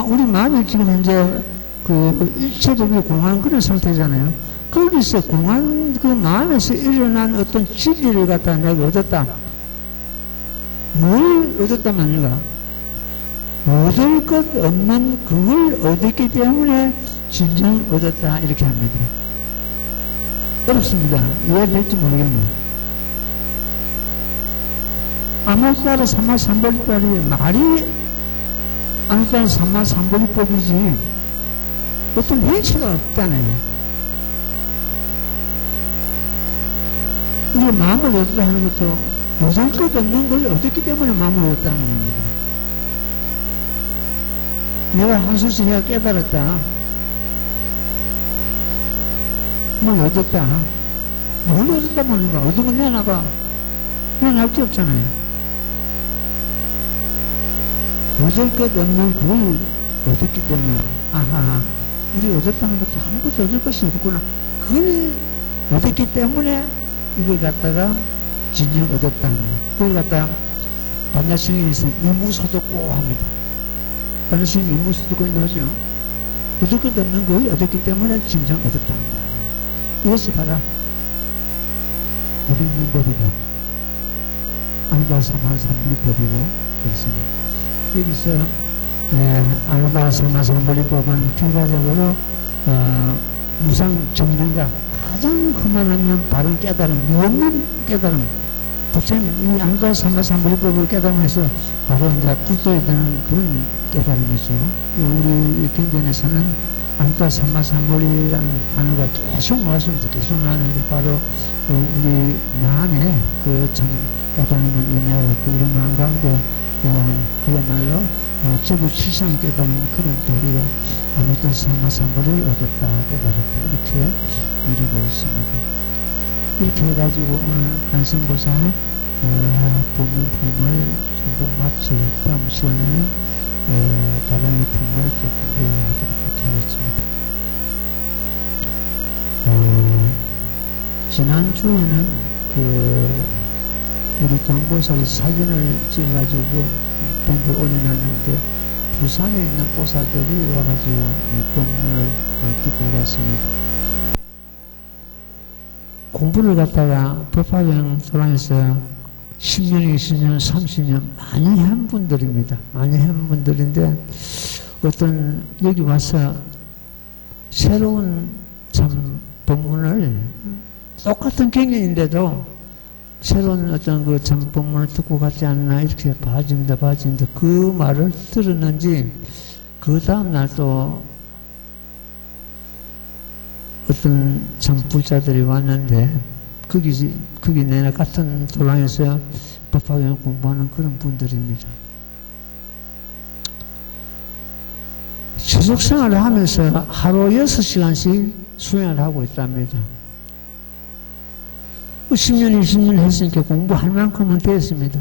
우리 마음이 지금 현재 그 일체적으로 공한 그런 상태잖아요. 거기서 공한 그 마음에서 일어난 어떤 진리를 갖다 내가 얻었다. 뭘 얻었단 말인가? 얻을 것 없는 그걸 얻었기 때문에 진정 얻었다 이렇게 합니다. 어렵습니다. 이해될지 모르겠네요. 아누타라 삼마 삼보리법이 말이 아누타라 삼마 삼보리법이지 어떤 행체가 없다네요. 이게 마음을 얻었다 하는 것도 얻을 것 없는 걸 얻었기 때문에 마음을 얻었다는 겁니다. 내가 한수씩 내가 깨달았다. 뭘 얻었다. 뭘 얻었다 말인가? 얻은 건 내놔봐. 내놔할 게 없잖아요. 얻을 것 없는 그걸 얻었기 때문에 아하 우리 얻었다는 것도 아무것도 얻을 것이 없구나. 그걸 얻었기 때문에 이걸 갖다가 진정 얻었다는 거. 그걸 갖다가 반야승인에서 이무소득고 합니다. 반야승인 이무소득고 나오죠. 얻을 것 없는 걸 얻었기 때문에 진정 얻었다 합니다. 이것이 바로 우리 문법이다. 아누타라 삼마 삼보리법이고 그렇습니다. 여기서 아누타라 삼마 삼보리법은 결과적으로 무상정등각 가장 흠안하면 바른 깨달음, 무없는 깨달음. 부처님 이 아누타라 삼마 삼보리법을 깨달음해서 바로 이제 불도에 드는 그런 깨달음이죠. 우리 경전에서는 아누타라 삼마 삼보리라는 단어가 계속 나왔습니다. 계속 나왔는데 바로 우리 마음에 그 참 깨달음을 의미하고 우리 마음 가운데 그야말로 제부칠상 깨달은 그런 도리가 아누타라 삼마 삼보리를 얻었다 깨달았다 이렇게 이루고 있습니다. 이렇게 해가지고 오늘 간성보살은 법문품을 전부 마치고 다음 시간에는 다른 품을 또 공부하도록 하겠습니다. 지난주에는 우리 경보살 사진을 찍어가지고 밴드에 올려놨는데 부산에 있는 보살들이 와가지고 이 법문을 듣고 갔습니다. 공부를 갖다가 법화경 도량에서 10년, 20년, 30년 많이 한 분들입니다. 많이 한 분들인데 어떤 여기 와서 새로운 참 법문을 똑같은 경전인데도 새로운 어떤 그 참 법문을 듣고 갔지 않나 이렇게 봐집니다. 그 말을 들었는지 그 다음날 또 어떤 참 부자들이 왔는데 거기 내나 같은 도량에서 법화경 공부하는 그런 분들입니다. 지속생활을 하면서 하루 6시간씩 수행을 하고 있답니다. 10년, 20년 했으니까 공부할 만큼은 됐습니다.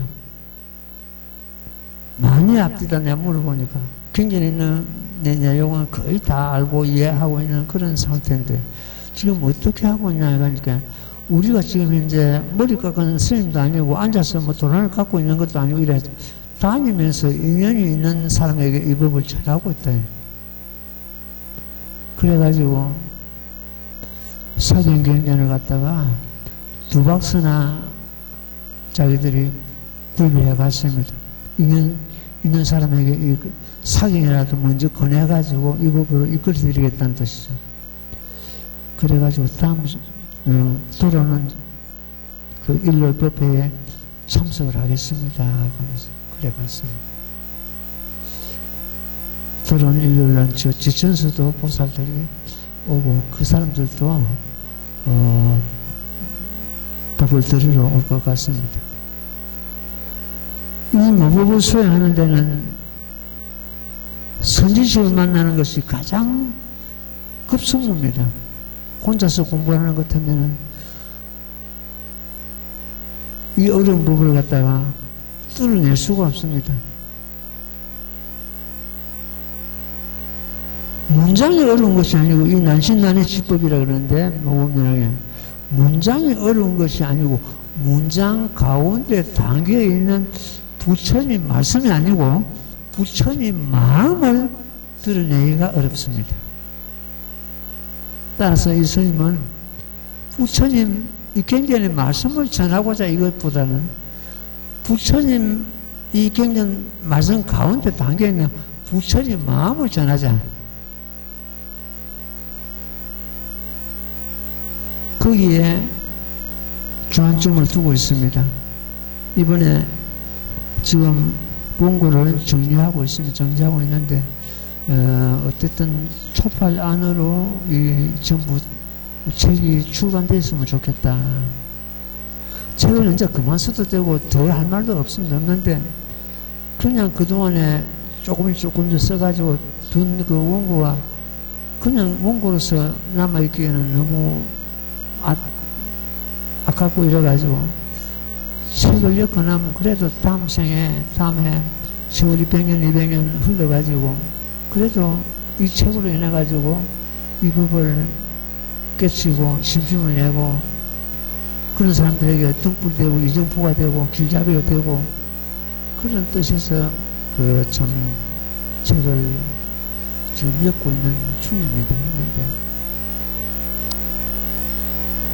많이 앞뒤다 내가 물어보니까 굉장히 있는 내 내용은 거의 다 알고 이해하고 있는 그런 상태인데 지금 어떻게 하고 있냐 하니까 우리가 지금 현재 머리 깎은 스님도 아니고 앉아서 뭐 도란을 갖고 있는 것도 아니고 이래 다니면서 인연이 있는 사람에게 이 법을 전하고 있다. 그래가지고 사견경전을 갖다가 2박스나 자기들이 구입을 해갔습니다. 인연 있는 사람에게 이 사견이라도 먼저 권해가지고 이 법으로 이끌어드리겠다는 뜻이죠. 그래가지고 다음 도로는 그 일월 법회에 참석을 하겠습니다 하면서 그래 갔습니다. 도로는 일요일날 지천수도 보살들이 오고 그 사람들도 법을 들으러 올 것 같습니다. 이 모법을 수행하는 데는 선지식을 만나는 것이 가장 급선무입니다. 혼자서 공부하는 것 같으면 이 어려운 법을 갖다가 뚫어낼 수가 없습니다. 문장이 어려운 것이 아니고 이 난신난의 지법이라 그러는데 모범연하게 문장이 어려운 것이 아니고 문장 가운데 담겨 있는 부처님 말씀이 아니고 부처님 마음을 드러내기가 어렵습니다. 따라서 이 스님은 부처님 이 경전의 말씀을 전하고자 이것보다는 부처님 이 경전 말씀 가운데 담겨 있는 부처님 마음을 전하자. 거기에 주안점을 두고 있습니다. 이번에 지금 원고를 정리하고 있습니다. 정리하고 있는데 어쨌든 초팔 안으로 이 전부 책이 출간됐으면 좋겠다. 책을 이제 그만 써도 되고 더 할 말도 없는데 그냥 그동안에 조금 더 써가지고 둔 그 원고가 그냥 원고로서 남아있기에는 너무 아깝고 이래가지고 책을 엮어나면 그래도 다음에 세월이 100년, 200년 흘러가지고 그래도 이 책으로 인해가지고 이 법을 깨치고 심심을 내고 그런 사람들에게 등불 되고 이정포가 되고 길잡이가 되고 그런 뜻에서 그 참 책을 지금 엮고 있는 중입니다.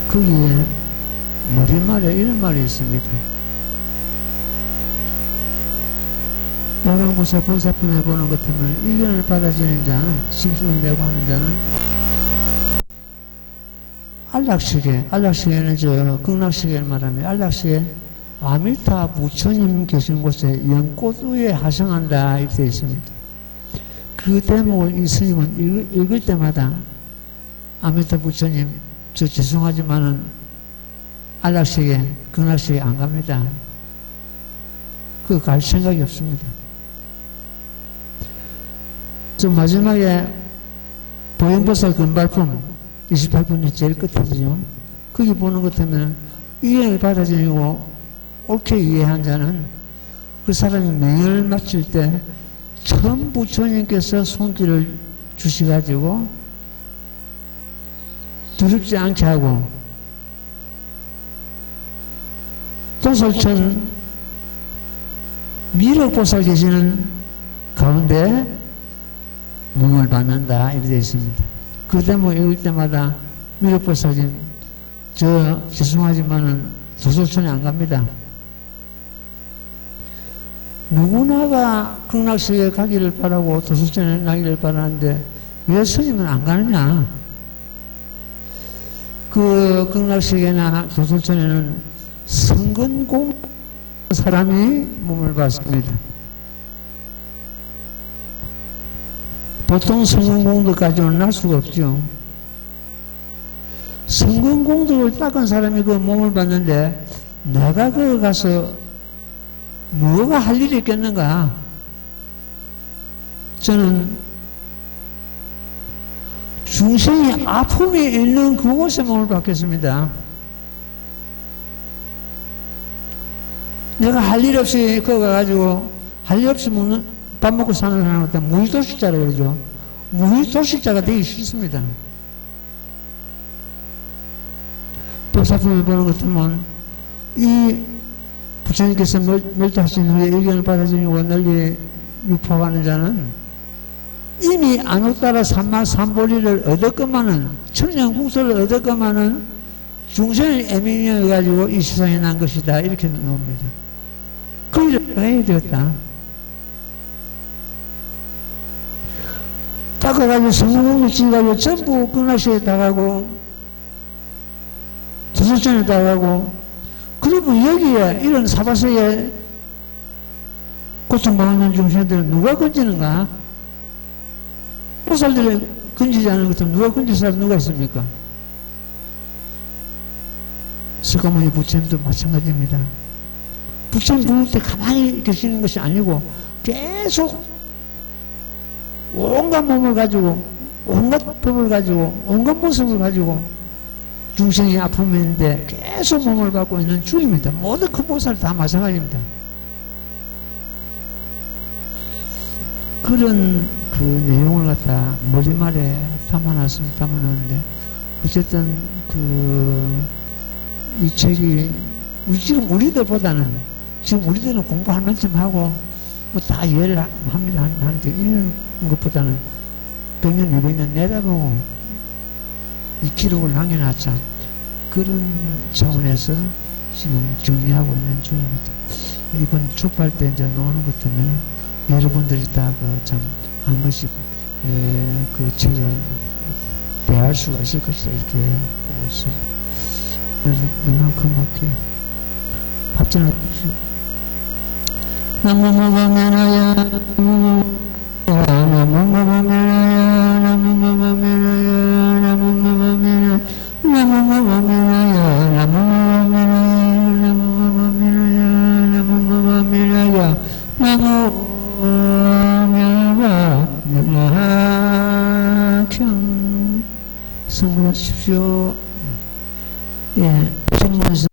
거기에 머리말에 이런 말이 있습니다. 야광보살 본사품에 보는 것 같으면 의견을 받아지는 자는 심심을 내고 하는 자는 안락시계는 저 극락시계를 말하면 안락시계 아미타 부처님 계신 곳에 연꽃 위에 하성한다 이렇게 되어 있습니다. 그 대목을 이 스님은 읽을 때마다 아미타 부처님 저 죄송하지만은 안락시계 극락시계 안 갑니다. 그거 갈 생각이 없습니다. 저 마지막에 보현보살 근발품 28분이 제일 끝이죠. 거기 보는 것 같으면 이해를 받아들이고 옳게 이해한 자는 그 사람이 명예를 마칠 때 처음 부처님께서 손길을 주셔가지고 두렵지 않게 하고 도솔천 미륵보살 계시는 가운데 몸을 받는다 이렇게 되어 있습니다. 그 대목 읽을 때마다 미륵보살님 저 죄송하지만은 도솔천에 안 갑니다. 누구나가 극락시에 가기를 바라고 도솔천에 가기를 바라는데 왜 스님은 안 가느냐? 그 극락시계나 도솔천에는 성근공 사람이 몸을 받습니다. 보통 성근공덕까지는 날 수가 없죠. 성근공덕을 닦은 사람이 그 몸을 받는데 내가 거기 가서 뭐가 할 일이 있겠는가? 저는 중생이 아픔이 있는 그곳에 몸을 받겠습니다. 내가 할 일 없이 거기 가가지고 할 일 없이 밥 먹고 사는 사람한테 무의도식자라고 그러죠. 무의도식자가 되기 싫습니다. 법사품을 보는 것 같으면 이 부처님께서 멸도하신 후에 의견을 받아들이고 널리 유포하는 자는 이미 안옥따라 삼보리를 얻었건만은 천년국수를 얻었건만은 중생의 애민이어 가지고 이 세상에 난 것이다 이렇게 나옵니다. 그 일을 해야 되겠다. 닦아가지고 성공을 지어가지고 전부 극락시에 나가고 도서전에 나가고 그러면 여기에 이런 사바세에 고통받는 중생들은 누가 건지는가? 보살들이 건지지 않은 것은 누가 건질 사람 누가 있습니까? 석가모니 부처님도 마찬가지입니다. 부처님 부를 때 가만히 계시는 것이 아니고 계속 온갖 몸을 가지고 온갖 법을 가지고 온갖 모습을 가지고 중생의 아픔인데 계속 몸을 갖고 있는 주입니다. 모든 큰 보살 다 마찬가지입니다. 그런 그 내용을 갖다 머리말에 담아놨는데 어쨌든 이 책이 지금 우리들보다는 지금 우리들은 공부할 만큼 하고 뭐 다 이해를 합니다. 하는데 이런 것보다는 100년, 200년 내다보고 이 기록을 남겨놨자 그런 차원에서 지금 정리하고 있는 중입니다. 이번 축발 때 이제 나오는 것 때문에 여러분들이 다 참 한 번씩 그 책을 대할 수가 있을 것이다 이렇게 보고 있습니다. 그래서 웬만큼 이렇게 밥전을 나무마마메나야 나무마마메나야 나무마마메나야 나무마마메나야 나무마마메나야 나무마마메나야 나무마마메나야 나무마마메나야 성불하십시오. 예,